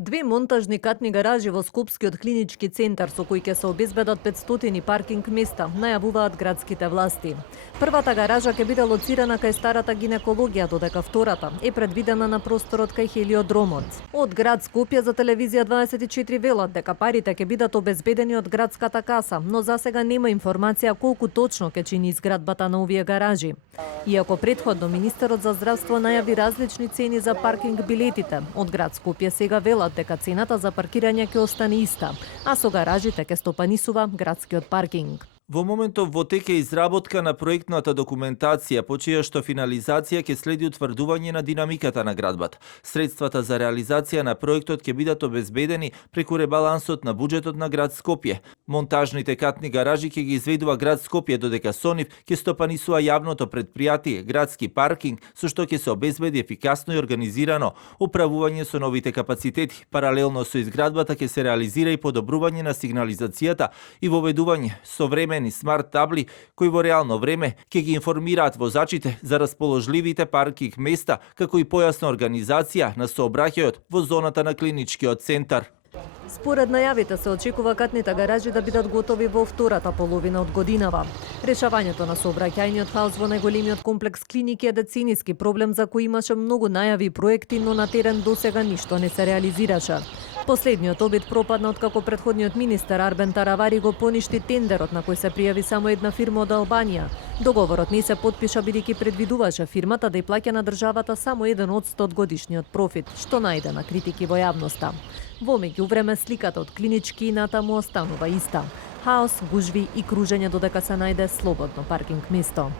Две монтажни катни гаражи во Скопскиот клинички центар со кои ќе се обезбедат 500 паркинг места, најавуваат градските власти. Првата гаража ќе биде лоцирана кај старата гинекологија, додека втората е предвидена на просторот кај хелиодромот. Од град Скопје за телевизија 24 велат дека парите ќе бидат обезбедени од градската каса, но засега нема информација колку точно ќе чини изградбата на овие гаражи. Иако претходно министерот за здравство најави различни цени за паркинг билетите, од град Скопје сега велат дека цената за паркирање ќе остане иста, а со гаражите ќе стопанисува градскиот паркинг. Во моментов во тек е изработка на проектната документација, по чија што финализација ќе следи утврдување на динамиката на градбата. Средствата за реализација на проектот ќе бидат обезбедени преку ребалансот на буџетот на град Скопје. Монтажните катни гаражи ќе ги изведува град Скопје, додека со нив ќе стопанисува јавното претпријатие Градски паркинг, со што ќе се обезбеди ефикасно и организирано управување со новите капацитети. Паралелно со изградбата ќе се реализира и подобрување на сигнализацијата и воведување современи смарт табли кои во реално време ќе ги информираат возачите за расположливите паркинг места, како и појасна организација на сообраќајот во зоната на клиничкиот центар. Според најавите се очекува катните гаражи да бидат готови во втората половина од годинава. Решавањето на сообраќајниот хаос во најголемиот комплекс клиники е децениски проблем за кој имаше многу најави и проекти, но на терен досега ништо не се реализираше. Последниот обид пропадна откако претходниот министер Арбен Таравари го поништи тендерот на кој се пријави само една фирма од Албанија. Договорот не се потпиша бидејќи предвидуваше фирмата да ја плаќа на државата само 1% од годишниот профит, што најде на критики во јавноста. Во меѓувреме сликата од клинички и натаму останува иста. Хаос, гужви и кружење додека се најде слободно паркинг место.